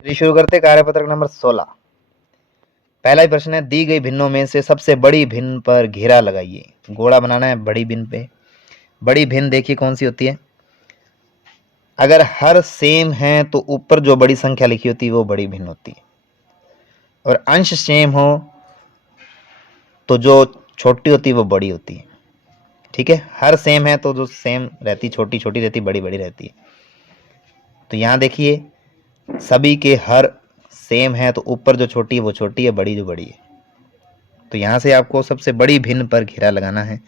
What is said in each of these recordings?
चलिए शुरू करते कार्यपत्रक नंबर 16। पहला ही प्रश्न है, दी गई भिन्नों में से सबसे बड़ी भिन्न पर घेरा लगाइए। घोड़ा बनाना है बड़ी भिन्न पे। बड़ी भिन्न देखिए कौन सी होती है, अगर हर सेम है तो ऊपर जो बड़ी संख्या लिखी होती है वो बड़ी भिन्न होती है, और अंश सेम हो तो जो छोटी होती है वो बड़ी होती है। ठीक है, हर सेम है तो जो सेम रहती छोटी छोटी रहती, बड़ी बड़ी रहती है। तो यहां देखिए सभी के हर सेम है तो ऊपर जो छोटी है वो छोटी है, बड़ी जो बड़ी है। तो यहां से आपको सबसे बड़ी भिन्न पर घेरा लगाना है।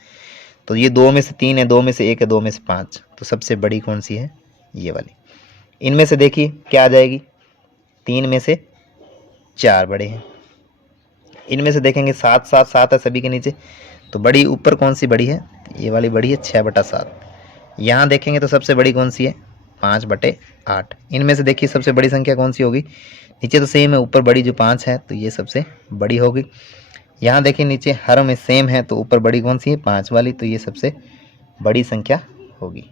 तो ये 2 में से 3 है, 2 में से 1 है, 2 में से 5, तो सबसे बड़ी कौन सी है, ये वाली। इनमें से देखिए क्या आ जाएगी, 3 में से 4 बड़े हैं। इनमें से देखेंगे 7 7 7 है सभी के नीचे, तो बड़ी ऊपर कौन सी बड़ी है, ये वाली बड़ी है 6/7। यहाँ देखेंगे तो सबसे बड़ी कौन सी है, 5/8। इनमें से देखिए सबसे बड़ी संख्या कौन सी होगी, नीचे तो सेम है, ऊपर बड़ी जो 5 है तो ये सबसे बड़ी होगी। यहाँ देखिए नीचे हर में सेम है तो ऊपर बड़ी कौन सी है, 5 वाली, तो ये सबसे बड़ी संख्या होगी।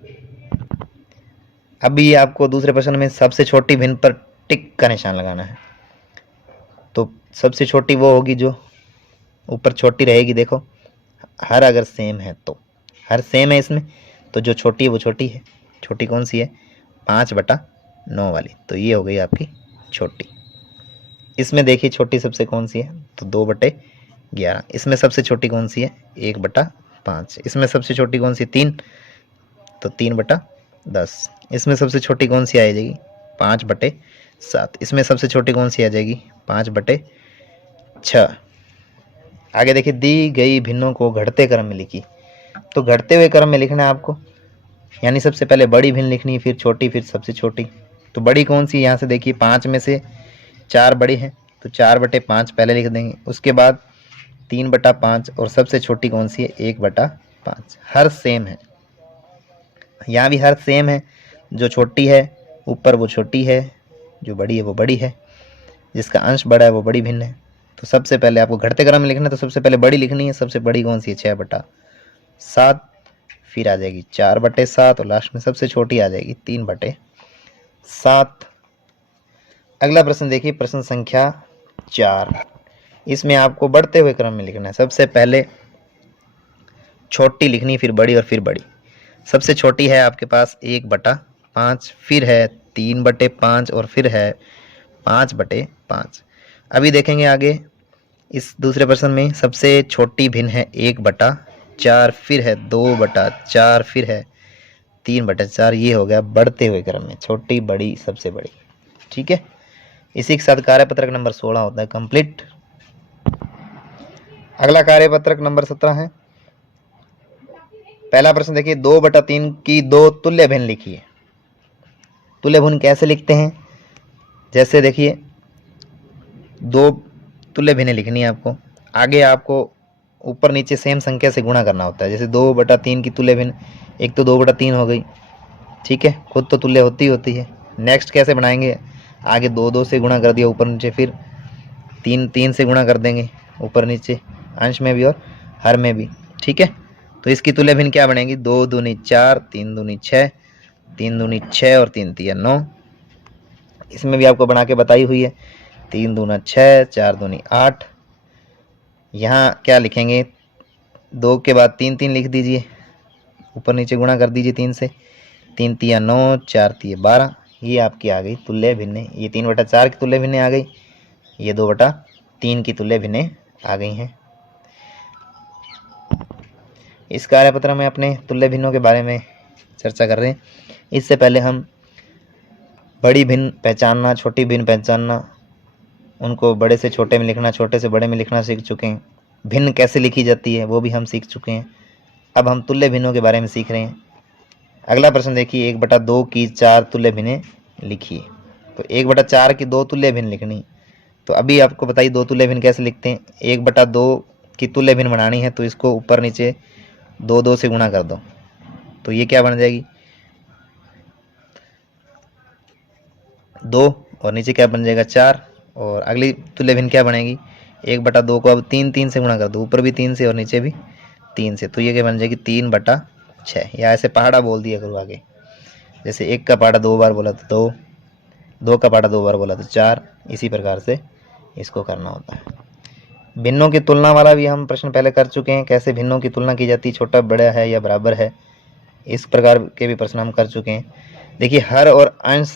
अभी आपको दूसरे प्रश्न में सबसे छोटी भिन्न पर टिक का निशान लगाना है। तो सबसे छोटी वो होगी जो ऊपर छोटी रहेगी। देखो हर अगर सेम है तो हर सेम है इसमें, तो जो छोटी है वो छोटी है। छोटी कौन सी है, 5/9 वाली, तो ये हो गई आपकी छोटी। इसमें देखिए छोटी सबसे कौन सी है, तो 2/11। इसमें सबसे छोटी कौन सी है, 1/5। इसमें सबसे छोटी कौन सी, 3, तो 3/10। इसमें सबसे छोटी कौन सी आ जाएगी, 5/7। इसमें सबसे छोटी कौन सी आ जाएगी, 5/6। आगे देखिए दी गई भिन्नों को घटते क्रम में लिखी। तो घटते हुए क्रम में लिखना है आपको, यानी सबसे पहले बड़ी भिन्न लिखनी है, फिर छोटी, फिर सबसे छोटी। तो बड़ी कौन सी, यहाँ से देखिए 5 में से 4 बड़े हैं तो 4/5 पहले लिख देंगे। उसके बाद 3/5, और सबसे छोटी कौन सी है, 1/5। हर सेम है, यहाँ भी हर सेम है, जो छोटी है ऊपर वो छोटी है, जो बड़ी है वो बड़ी है, जिसका अंश बड़ा है वो बड़ी भिन्न है। तो सबसे पहले आपको घटते क्रम में लिखना है, तो सबसे पहले बड़ी लिखनी है। सबसे बड़ी कौन सी है, 6/7, फिर आ जाएगी 4/7, और लास्ट में सबसे छोटी आ जाएगी 3/7। अगला प्रश्न देखिए, प्रश्न संख्या 4। इसमें आपको बढ़ते हुए क्रम में लिखना है। सबसे पहले छोटी लिखनी, फिर बड़ी, और फिर बड़ी। सबसे छोटी है आपके पास 1/5, फिर है 3/5, और फिर है 5/5। अभी देखेंगे आगे इस दूसरे प्रश्न में सबसे छोटी भिन्न है 1/4, फिर है 2/4, फिर है 3/4। ये हो गया बढ़ते हुए क्रम में, छोटी बड़ी सबसे बड़ी। ठीक है, इसी के साथ कार्यपत्रक नंबर 16 होता है कंप्लीट। अगला कार्यपत्रक नंबर 17 है। पहला प्रश्न देखिए, 2/3 की 2 तुल्य भिन्न लिखिए। तुल्य भिन्न कैसे लिखते हैं, जैसे देखिए 2 तुल्य भिन्न लिखनी है आपको। आगे आपको ऊपर नीचे सेम संख्या से गुणा करना होता है। जैसे 2/3 की तुल्य भिन्न, एक तो 2/3 हो गई, ठीक है, खुद तो तुल्य होती है। नेक्स्ट कैसे बनाएंगे, आगे 2 से गुणा कर दिया ऊपर नीचे, फिर 3 से गुणा कर देंगे ऊपर नीचे, अंश में भी और हर में भी। ठीक है, तो इसकी तुल्य भिन्न क्या बनेगी, 2 दूनी 4, 3 दूनी 6, 3 दूनी 6, और 3 तिया 9। इसमें भी आपको बना के बताई हुई है, 3 दूना 6, 4 दूनी 8। यहाँ क्या लिखेंगे, 2 के बाद 3 3 लिख दीजिए, ऊपर नीचे गुणा कर दीजिए 3 से, 3 तिया 9, 4 तिया 12। ये आपकी आ गई तुल्य भिन्न। ये 3/4 की तुल्य भिन्न आ गई, ये 2/3 की तुल्य भिन्न आ गई हैं। इस कार्यपत्र में अपने तुल्य भिन्नों के बारे में चर्चा कर रहे हैं। इससे पहले हम बड़ी भिन्न पहचानना, छोटी भिन्न पहचानना, उनको बड़े से छोटे में लिखना, छोटे से बड़े में लिखना सीख चुके हैं। भिन्न कैसे लिखी जाती है वो भी हम सीख चुके हैं। अब हम तुल्य भिन्नों के बारे में सीख रहे हैं। अगला प्रश्न देखिए, 1/2 की 4 तुल्य भिन्नें लिखिए। तो 1/4 की 2 तुल्य भिन्न लिखनी। तो अभी आपको बताइए 2 तुल्य भिन्न कैसे लिखते हैं। 1/2 की तुल्य भिन्न बनानी है तो इसको ऊपर नीचे 2 से गुणा कर दो, तो ये क्या बन जाएगी, 2, और नीचे क्या बन जाएगा, 4। और अगली तुल्य भिन्न क्या बनेगी, 1/2 को अब 3 से गुणा कर दो, ऊपर भी 3 से और नीचे भी 3 से, तो ये क्या बन जाएगी, 3/6। या ऐसे पहाड़ा बोल दिया करो आगे, जैसे 1 का पहाड़ा 2 बार बोला तो 2, 2 का पाटा 2 बार बोला तो 4। इसी प्रकार से इसको करना होता है। भिन्नों की तुलना वाला भी हम प्रश्न पहले कर चुके हैं, कैसे भिन्नों की तुलना की जाती है, छोटा बड़ा है या बराबर है, इस प्रकार के भी प्रश्न हम कर चुके हैं। देखिए हर और अंश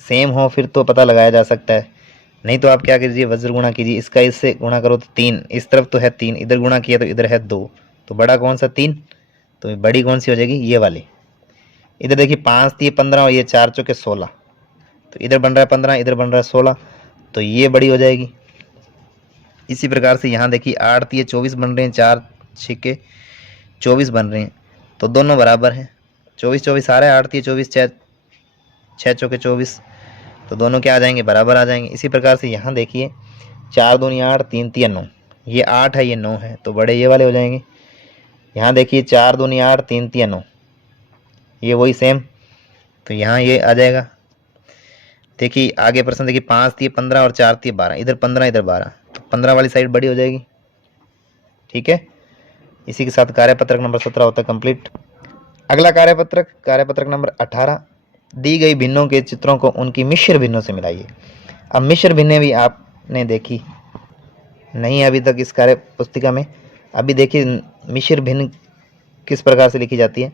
सेम हो फिर तो पता लगाया जा सकता है, नहीं तो आप क्या कीजिए, वज्र गुणा कीजिए, इसका इससे गुणा करो तो 3, इस तरफ तो है 3, इधर गुणा किया तो इधर है 2, तो बड़ा कौन सा 3, तो बड़ी कौन सी हो जाएगी, ये वाली। इधर देखिए 5 3 15 और ये 4 चौके 16, तो इधर बन रहा है 15, इधर बन रहा है 16, तो ये बड़ी हो जाएगी। इसी प्रकार से यहाँ देखिए 8 3 24 बन रहे हैं, 4 6 24 बन रहे हैं, तो दोनों बराबर हैं, 24 24 आ रहा है, 8 3 24 6 चौके 24, तो दोनों क्या आ जाएंगे, बराबर आ जाएंगे। इसी प्रकार से यहाँ देखिए 4 दूनी 8 3 3 9, ये 8 है ये 9 है, तो बड़े ये वाले हो जाएंगे। यहाँ देखिए 4 दूनी 8 3 3 9, ये वही सेम, तो यहाँ ये आ जाएगा। देखिए आगे प्रश्न देखिए 5 3 15 और 4 3 12, इधर 15 इधर 12, तो 15 वाली साइड बड़ी हो जाएगी। ठीक है, इसी के साथ कार्यपत्रक नंबर 17 होता है कंप्लीट। अगला कार्यपत्रक नंबर 18, दी गई भिन्नों के चित्रों को उनकी मिश्र भिन्नों से मिलाइए। अब मिश्र भिन्नें भी आपने देखी नहीं अभी तक इस कार्य पुस्तिका में। अभी देखिए मिश्र भिन्न किस प्रकार से लिखी जाती है।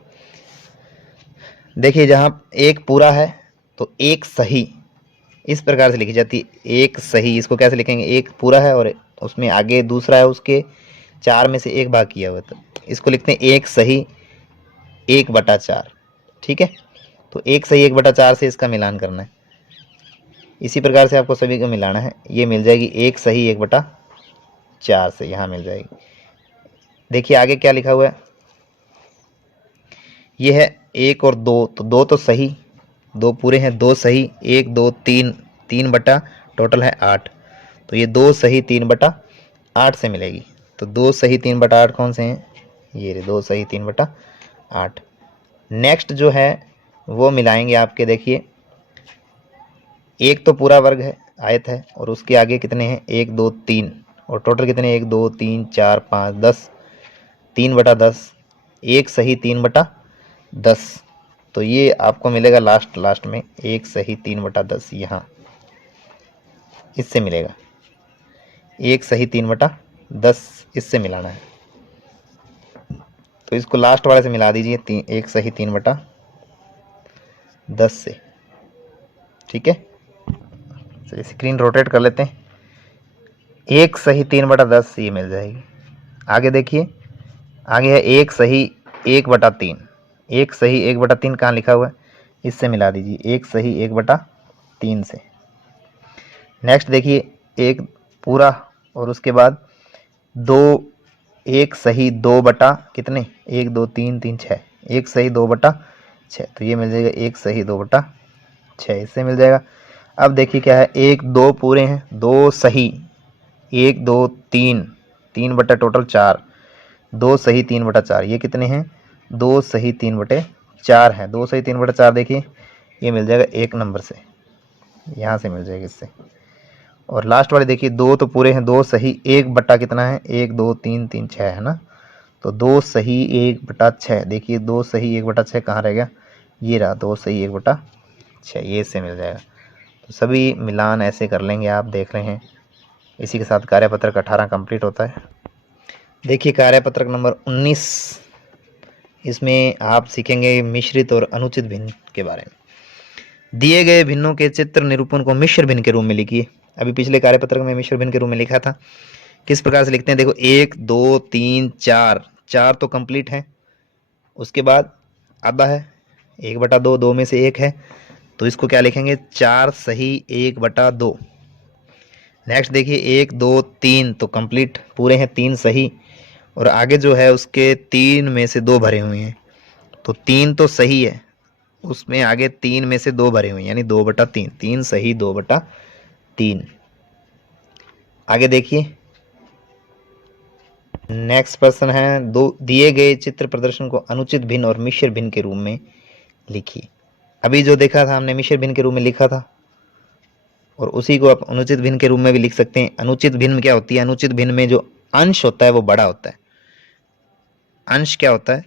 देखिए जहाँ एक पूरा है तो एक सही, इस प्रकार से लिखी जाती है, एक सही। इसको कैसे लिखेंगे, एक पूरा है और उसमें आगे दूसरा है, उसके 4 में से एक भाग किया हुआ, तो इसको लिखते हैं एक सही 1/4। ठीक है, तो एक सही 1/4 से इसका मिलान करना है। इसी प्रकार से आपको सभी को मिलाना है, ये मिल जाएगी एक सही 1/4 से, यहाँ मिल जाएगी। देखिए आगे क्या लिखा हुआ है, ये है 1 और 2, तो 2 तो सही, 2 पूरे हैं, 2 सही 1 2 3, 3 बटा टोटल है 8, तो ये 2 सही 3/8 से मिलेगी। तो 2 सही 3/8 कौन से हैं, ये 2 सही 3/8। नेक्स्ट जो है वो मिलाएंगे आपके, देखिए एक तो पूरा वर्ग है, आयत है, और उसके आगे कितने हैं 1 2 3, और टोटल कितने 1 2 3 4 5 10, 3/10, एक सही 3/10, तो ये आपको मिलेगा लास्ट में एक सही 3/10, यहाँ इससे मिलेगा एक सही 3/10, इससे मिलाना है, तो इसको लास्ट वाले से मिला दीजिए, एक सही 3/10 से। ठीक है, चलिए स्क्रीन रोटेट कर लेते हैं, एक सही 3/10 ये मिल जाएगी। आगे देखिए, आगे है एक सही 1/3, एक सही 1/3 कहाँ लिखा हुआ है, इससे मिला दीजिए, एक सही 1/3 से। नेक्स्ट देखिए एक पूरा और उसके बाद 2, एक सही 2 बटा कितने 1 2 3 3 6, एक सही 2/6, तो ये मिल जाएगा एक सही 2/6, इससे मिल जाएगा। अब देखिए क्या है, 1 2 पूरे हैं, 2 सही 1 2 3, 3 बटा टोटल 4, 2 सही 3/4, ये कितने हैं 2 सही 3/4 है, 2 सही 3/4 देखिए ये मिल जाएगा एक नंबर से, यहाँ से मिल जाएगा इससे। और लास्ट वाले देखिए 2 तो पूरे हैं, 2 सही 1 बटा कितना है 1 2 3 3 6 है ना, तो 2 सही 1/6, देखिए 2 सही 1/6 कहाँ रह गया, ये रहा 2 सही 1/6, ये इससे मिल जाएगा। तो सभी मिलान ऐसे कर लेंगे, आप देख रहे हैं। इसी के साथ कार्यपत्रक 18 कंप्लीट होता है। देखिए कार्यपत्रक नंबर 19, इसमें आप सीखेंगे मिश्रित और अनुचित भिन्न के बारे में। दिए गए भिन्नों के चित्र निरूपण को मिश्र भिन्न के रूप में लिखिए। अभी पिछले कार्यपत्रक में मिश्र भिन्न के रूप में लिखा था, किस प्रकार से लिखते हैं, देखो 1 2 3 4, 4 तो कंप्लीट है, उसके बाद आधा है 1/2, 2 में से 1 है, तो इसको क्या लिखेंगे 4 सही 1/2। नेक्स्ट देखिए 1 2 3 तो कंप्लीट पूरे हैं, 3 सही, और आगे जो है उसके 3 में से 2 भरे हुए हैं, तो 3 तो सही है, उसमें आगे 3 में से 2 भरे हुए हैं, यानी 2/3, 3 सही 2/3। आगे देखिए नेक्स्ट प्रश्न है, दो दिए गए चित्र प्रदर्शन को अनुचित भिन्न और मिश्र भिन्न के रूप में लिखिए। अभी जो देखा था हमने मिश्र भिन्न के रूप में लिखा था, और उसी को आप अनुचित भिन्न के रूप में भी लिख सकते हैं। अनुचित भिन्न क्या होती है, अनुचित भिन्न में जो अंश होता है वो बड़ा होता है। अंश क्या होता है,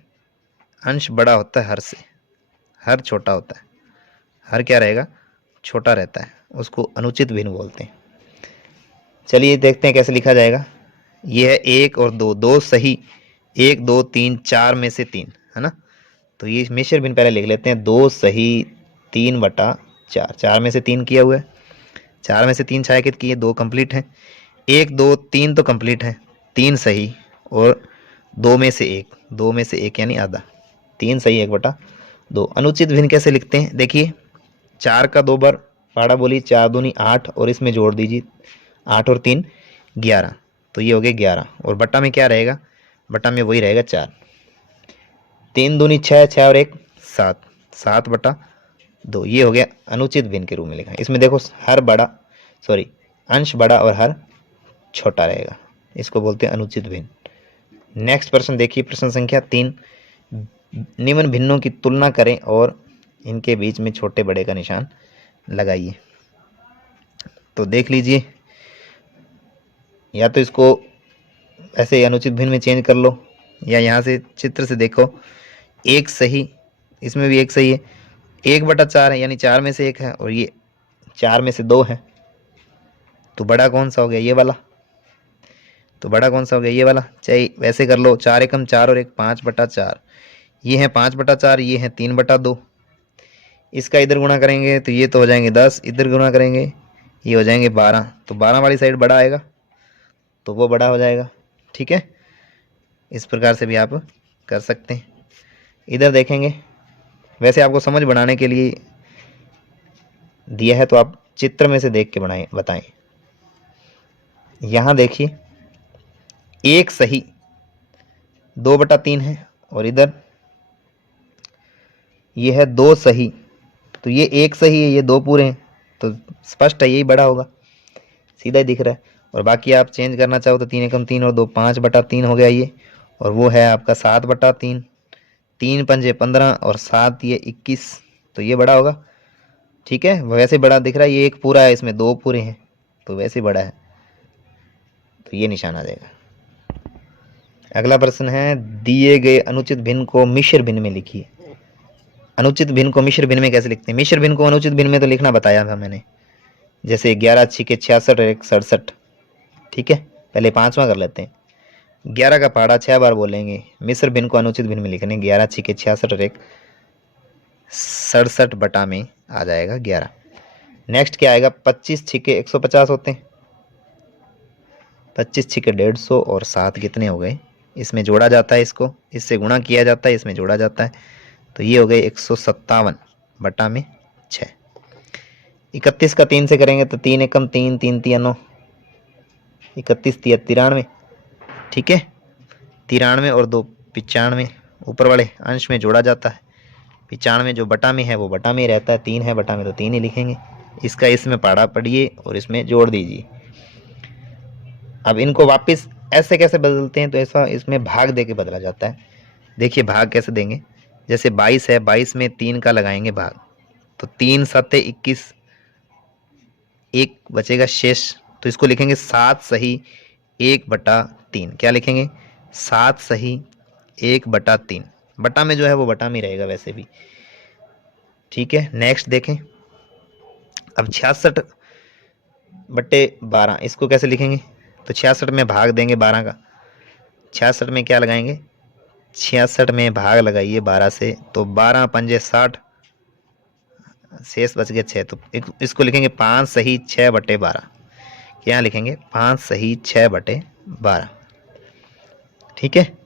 अंश बड़ा होता है हर से, हर छोटा होता है, हर क्या रहेगा छोटा रहता है उसको अनुचित भिन्न बोलते हैं। चलिए देखते हैं कैसे लिखा जाएगा। ये है 1 और 2, 2 सही, 1 2 3 4 में से 3 है ना। तो ये मिश्र भिन्न पहले लिख लेते हैं, 2 सही 3/4, 4 में से 3 किया हुआ है, 4 में से 3 छायांकित किए, 2 कंप्लीट है, 1 2 3 तो कंप्लीट है, 3 सही और 2 में से 1, 2 में से 1 यानी आधा, 3 सही 1/2। अनुचित भिन्न कैसे लिखते हैं, देखिए 4 का 2 बार पाड़ा बोली, 4 दूनी 8 और इसमें जोड़ दीजिए 8 और 3 11, तो ये हो गया 11 और बट्टा में क्या रहेगा, बट्टा में वही रहेगा 4, 3 दूनी 6, 6 और 1 7, 7/2, ये हो गया अनुचित भिन्न के रूप में लिखा। इसमें देखो हर बड़ा अंश बड़ा और हर छोटा रहेगा, इसको बोलते हैं अनुचित भिन्न। नेक्स्ट प्रश्न देखिए, प्रश्न संख्या 3, निम्न भिन्नों की तुलना करें और इनके बीच में छोटे बड़े का निशान लगाइए। तो देख लीजिए, या तो इसको ऐसे अनुचित भिन्न में चेंज कर लो, या यहाँ से चित्र से देखो, 1 सही, इसमें भी 1 सही है, 1/4 है यानी 4 में से 1 है, और ये 4 में से 2 है, तो बड़ा कौन सा हो गया, ये वाला। तो बड़ा कौन सा हो गया, ये वाला। चाहे वैसे कर लो, 4 एकम 4 और 1 5/4, ये है 5/4, ये है 3/2। इसका इधर गुणा करेंगे तो ये तो हो जाएंगे 10, इधर गुणा करेंगे ये हो जाएंगे 12, तो 12 वाली साइड बड़ा आएगा तो वो बड़ा हो जाएगा। ठीक है, इस प्रकार से भी आप कर सकते हैं। इधर देखेंगे, वैसे आपको समझ बनाने के लिए दिया है तो आप चित्र में से देख के बनाएं, बताएं। यहाँ देखिए 1 सही 2/3 है, और इधर ये है 2 सही, तो ये 1 सही है, ये 2 पूरे हैं, तो स्पष्ट है यही बड़ा होगा, सीधा ही दिख रहा है। और बाकी आप चेंज करना चाहो तो 3 एकम 3 और 2 5/3 हो गया ये, और वो है आपका 7/3, 3 पंजे 15 और 7 ये 21, तो ये बड़ा होगा। ठीक है, वैसे बड़ा दिख रहा है, ये 1 पूरा है, इसमें 2 पूरे हैं, तो वैसे बड़ा है, तो ये निशान आ जाएगा। अगला प्रश्न है, दिए गए अनुचित भिन्न को मिश्र भिन्न में लिखिए। अनुचित भिन्न को मिश्र भिन्न में कैसे लिखते हैं, मिश्र भिन्न को अनुचित भिन्न में तो लिखना बताया था मैंने, जैसे 11 छिके 66 और 1 67। ठीक है, पहले 5वां कर लेते हैं। 11 का पहाड़ा 6 बार बोलेंगे, मिश्र भिन्न को अनुचित भिन्न में लिखने, 11 छिके 66 और 1 67 बटा में आ जाएगा 11। नेक्स्ट क्या आएगा, 25 छिके 150 होते हैं, 25 छिके 150 और 7 कितने हो गए, इसमें जोड़ा जाता है, इसको इससे गुणा किया जाता है, इसमें जोड़ा जाता है, तो ये हो गए 157 बटा में 6। 31 का 3 से करेंगे तो 3 एकम 3, 3 तिया 9, 31 तिया 93। ठीक है, 93 और 2 95, ऊपर वाले अंश में जोड़ा जाता है, 95 जो बटा में है वो बटा में ही रहता है, 3 है बटा में तो 3 ही लिखेंगे, इसका इसमें पाड़ा पढ़िए और इसमें जोड़ दीजिए। अब इनको वापस ऐसे कैसे बदलते हैं, तो ऐसा इसमें भाग दे के बदला जाता है। देखिए भाग कैसे देंगे, जैसे 22 है, 22 में 3 का लगाएंगे भाग, तो 3 7 21, 1 बचेगा शेष, तो इसको लिखेंगे 7 सही 1/3। क्या लिखेंगे, 7 सही 1/3, बटा में जो है वो बटा में रहेगा वैसे भी। ठीक है, नेक्स्ट देखें, अब 66/12 इसको कैसे लिखेंगे, तो 66 में भाग देंगे 12 का, 66 में क्या लगाएंगे, 66 में भाग लगाइए 12 से, तो 12 पंजे 60, शेष बच गए 6, तो इसको लिखेंगे 5 सही 6/12। क्या लिखेंगे, 5 सही 6/12। ठीक है,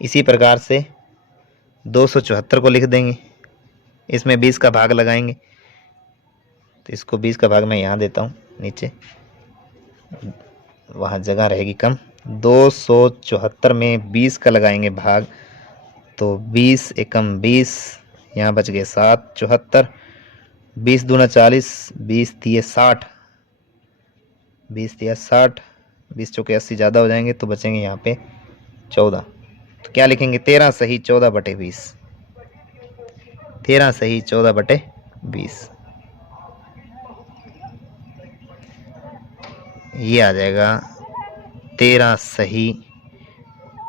इसी प्रकार से 274 को लिख देंगे, इसमें 20 का भाग लगाएंगे, तो इसको 20 का भाग मैं यहाँ देता हूँ नीचे, वहाँ जगह रहेगी कम। 274 में 20 का लगाएंगे भाग, तो 20 एकम 20, यहाँ बच गए 7, 74, 20 दूना 40, 20 तिये 60, 20 तिया 60, 20 चौके 80 ज़्यादा हो जाएंगे, तो बचेंगे यहाँ पे 14। तो क्या लिखेंगे, 13 सही 14/20, 13 सही 14/20, ये आ जाएगा 13 सही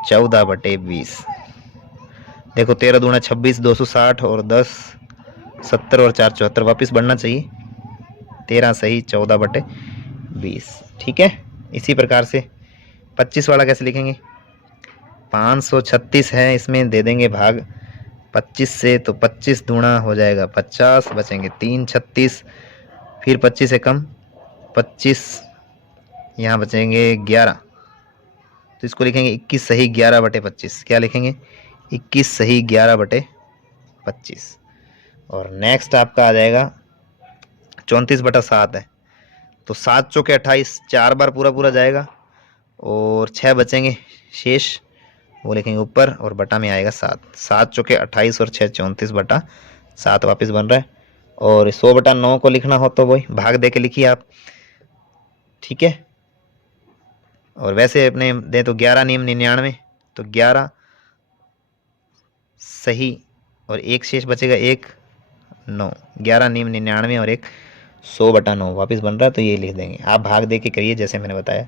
14/20। देखो 13 दूना 26, 260 और 10 70 और 4 74, वापस बढ़ना चाहिए, 13 सही 14/20। ठीक है, इसी प्रकार से 25 वाला कैसे लिखेंगे, 536 है, इसमें दे देंगे भाग 25 से, तो 25 दूना हो जाएगा 50, बचेंगे 3 36, फिर 25 से कम 25, यहाँ बचेंगे 11, तो इसको लिखेंगे 21 सही 11/25। क्या लिखेंगे, 21 सही 11/25। और नेक्स्ट आपका आ जाएगा 34/7 है, तो 7 चौके 28, 4 बार पूरा पूरा जाएगा और 6 बचेंगे शेष, वो लिखेंगे ऊपर और बटा में आएगा 7। 7 चौके 28 और 6 34/7 वापस बन रहा है। और 100/9 को लिखना हो तो वही भाग दे के लिखिए आप। ठीक है, और वैसे अपने दे तो 11 नियम 99, तो 11 सही और एक शेष बचेगा 1 9, 11 नियम 99 और 1 100/9 वापस बन रहा है, तो ये लिख देंगे। आप भाग दे के करिए जैसे मैंने बताया।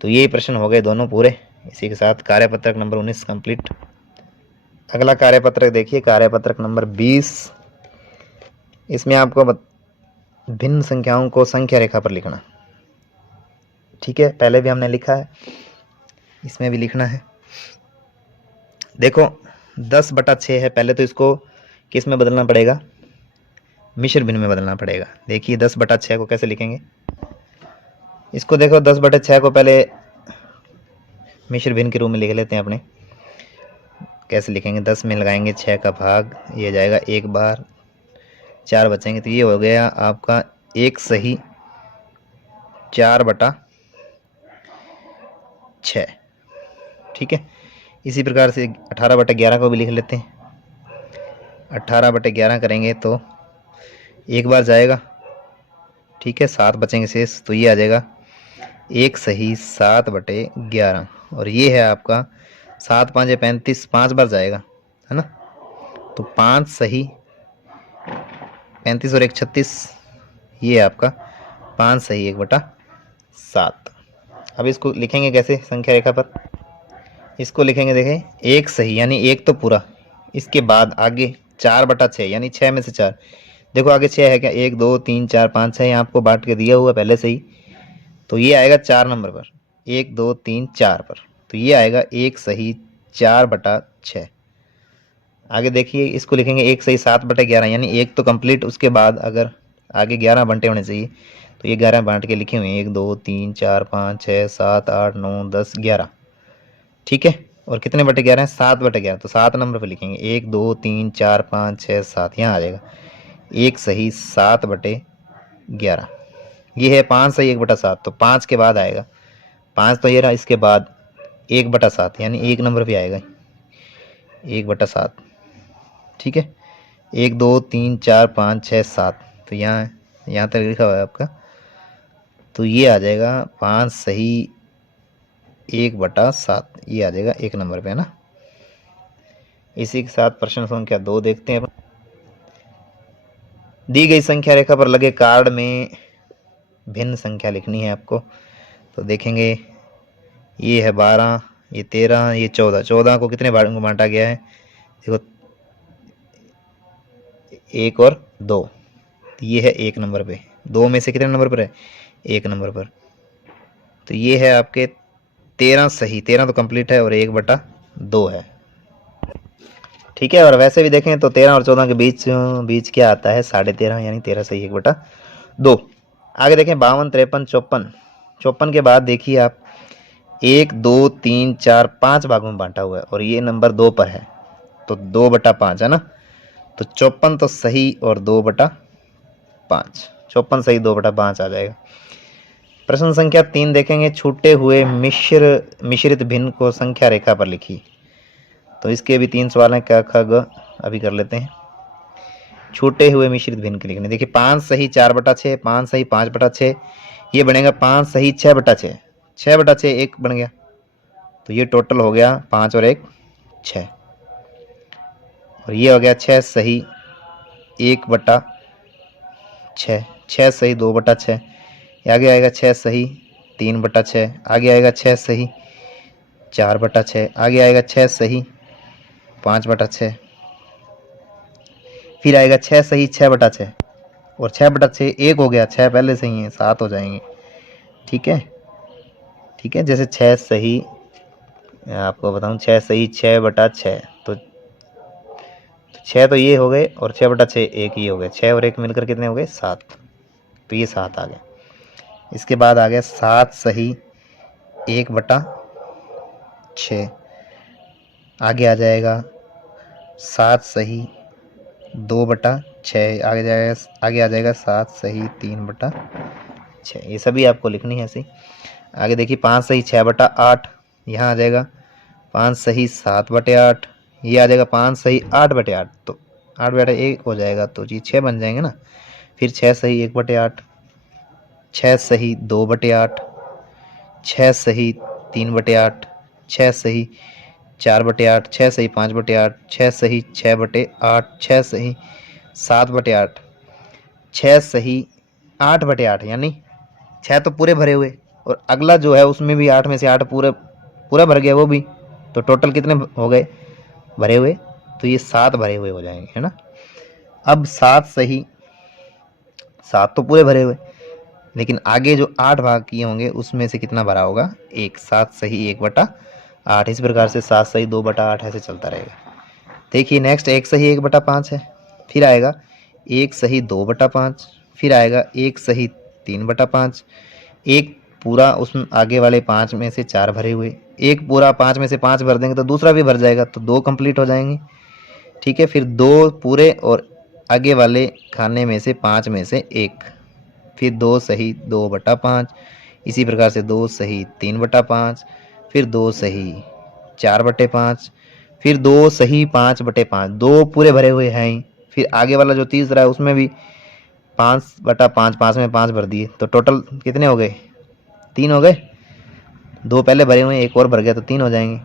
तो ये प्रश्न हो गए दोनों पूरे। इसी के साथ कार्यपत्रक नंबर 19 कंप्लीट। अगला कार्यपत्रक देखिए, कार्यपत्रक नंबर 20। इसमें आपको भिन्न संख्याओं को संख्या रेखा पर लिखना। ठीक है, पहले भी हमने लिखा है, इसमें भी लिखना है। देखो 10/6 है, पहले तो इसको किस में बदलना पड़ेगा, मिश्र भिन्न में बदलना पड़ेगा। देखिए 10/6 को कैसे लिखेंगे, इसको देखो 10/6 को पहले मिश्र भिन्न के रूप में लिख लेते हैं अपने। कैसे लिखेंगे, 10 में लगाएंगे 6 का भाग, ये जाएगा 1 बार, 4 बचेंगे, तो ये हो गया आपका 1 सही 4/6। ठीक है, इसी प्रकार से 18/11 को भी लिख लेते हैं। 18/11 करेंगे तो 1 बार जाएगा, ठीक है, 7 बचेंगे शेष, तो ये आ जाएगा 1 सही 7/11। और ये है आपका 7 5 35, 5 बार जाएगा, है ना, तो 5 सही 35 और 1 36, ये आपका 5 सही 1/7। अब इसको लिखेंगे कैसे संख्या रेखा पर, इसको लिखेंगे देखें 1 सही यानी 1 तो पूरा, इसके बाद आगे 4/6 यानी 6 में से 4। देखो आगे 6 है क्या, 1 2 3 4 5 6, यहाँ आपको बांट के दिया हुआ पहले से ही, तो ये आएगा 4 नंबर पर, 1 2 3 4 पर, तो ये आएगा 1 सही 4/6। आगे देखिए इसको लिखेंगे 1 सही 7/11 यानी 1 तो कंप्लीट, उसके बाद अगर आगे 11 बंटे होने चाहिए, तो ये 11 बांट के लिखे हुए हैं, 1 2 3 4 5 6 7 8 9 10 11। ठीक है, और कितने बटे 11 है, 7/11, तो 7 नंबर पर लिखेंगे 1 2 3 4 5 6 7, यहाँ आ जाएगा 1 सही 7/11। ये है 5 सही 1/7, तो 5 के बाद आएगा 5, तो ये रहा, इसके बाद 1/7 यानी 1 नंबर पे आएगा 1/7। ठीक है, 1 2 3 4 5 6 7, तो यहाँ तक लिखा हुआ है आपका, तो ये आ जाएगा 5 सही 1/7, ये आ जाएगा 1 नंबर पे, है ना। इसी के साथ प्रश्न संख्या 2 देखते हैं। दी गई संख्या रेखा पर लगे कार्ड में भिन्न संख्या लिखनी है आपको। तो देखेंगे ये है 12, ये 13, ये 14। 14 को कितने भागों में बांटा गया है, देखो 1 और 2, तो ये है 1 नंबर पे। 2 में से कितने नंबर पर है, 1 नंबर पर, तो ये है आपके 13 सही, 13 तो कंप्लीट है और 1/2 है। ठीक है, और वैसे भी देखें तो 13 और 14 के बीच क्या आता है, 13.5 यानी 13 सही 1/2। आगे देखें 52 53 54। 54 के बाद देखिए आप 1 2 3 4 5 भागों में बांटा हुआ है और ये नंबर 2 पर है, तो 2/5 है ना, तो 54 तो सही और 2/5, 54 सही 2/5 आ जाएगा। प्रश्न संख्या 3 देखेंगे, छूटे हुए मिश्रित भिन्न को संख्या रेखा पर लिखी। तो इसके भी 3 सवाल हैं, क ख ग, अभी कर लेते हैं। छूटे हुए मिश्रित भिन्न के लिखने, देखिए 5 सही 4/6, 5 सही 5/6, ये बनेगा 5 सही 6/6, 6/6 1 बन गया, तो ये टोटल हो गया 5 और 1 6, और ये हो गया 6 सही 1/6, 6 सही 2/6, आगे आएगा 6 सही 3/6, आगे आएगा 6 सही 4/6, आगे आएगा 6 सही 5/6, फिर आएगा 6 सही 6/6, और 6/6 1 हो गया, 6 पहले से ही है, 7 हो जाएंगे। ठीक है, ठीक है। जैसे 6 सही, मैं आपको बताऊं, 6 सही 6/6, तो 6 तो ये हो गए और 6/6 1 ये हो गए, 6 और 1 मिलकर कितने हो गए, 7। तो ये 7 आ गया। इसके बाद आ गया 7 सही 1/6। आगे आ जाएगा 7 सही 2/6। आगे आ जाएगा 7 सही 3/6। ये सभी आपको लिखनी है ऐसे। आगे देखिए 5 सही 6/8, यहाँ आ जाएगा 5 सही 7/8, ये आ जाएगा 5 सही 8/8, तो 8/1 हो जाएगा, तो ये 6 बन जाएंगे ना। फिर 6 सही 1/8, 6 सही 2/8, 6 सही 3/8, 6 सही 4/8, 6 सही 5/8, 6 सही 6/8, 6 सही 7/8, 6 सही 8/8, यानी 6 तो पूरे भरे हुए, और अगला जो है उसमें भी 8 में से 8 पूरा भर गया वो भी, तो टोटल कितने हो गए भरे हुए, तो ये 7 भरे हुए हो जाएंगे, है ना। अब 7 सही 7 तो पूरे भरे हुए, लेकिन आगे जो 8 भाग किए होंगे उसमें से कितना भरा होगा, 1। 7 सही 1/8, इस प्रकार से 7 सही 2/8 ऐसे चलता रहेगा। देखिए नेक्स्ट 1 सही 1/5 है, फिर आएगा 1 सही 2/5, फिर आएगा 1 सही 3/5, एक पूरा उसमें आगे वाले 5 में से 4 भरे हुए, एक पूरा 5 में से 5 भर देंगे तो दूसरा भी भर जाएगा, तो 2 कंप्लीट हो जाएंगे। ठीक है, फिर 2 पूरे और आगे वाले खाने में से 5 में से 1, फिर 2 सही 2/5, इसी प्रकार से 2 सही 3/5, फिर 2 सही 4/5, फिर 2 सही 5/5, 2 पूरे भरे हुए हैं ही। फिर आगे वाला जो तीसरा है उसमें भी 5/5, 5 में 5 भर दिए, तो टोटल कितने हो गए, 3 हो गए। 2 पहले भरे हुए हैं, एक और भर गया तो 3 हो जाएंगे।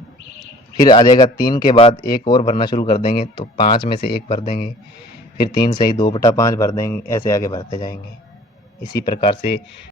फिर आ जाएगा 3 के बाद एक और भरना शुरू कर देंगे, तो 5 में से 1 भर देंगे, फिर 3 सही 2/5 भर देंगे, ऐसे आगे भरते जाएंगे। इसी प्रकार से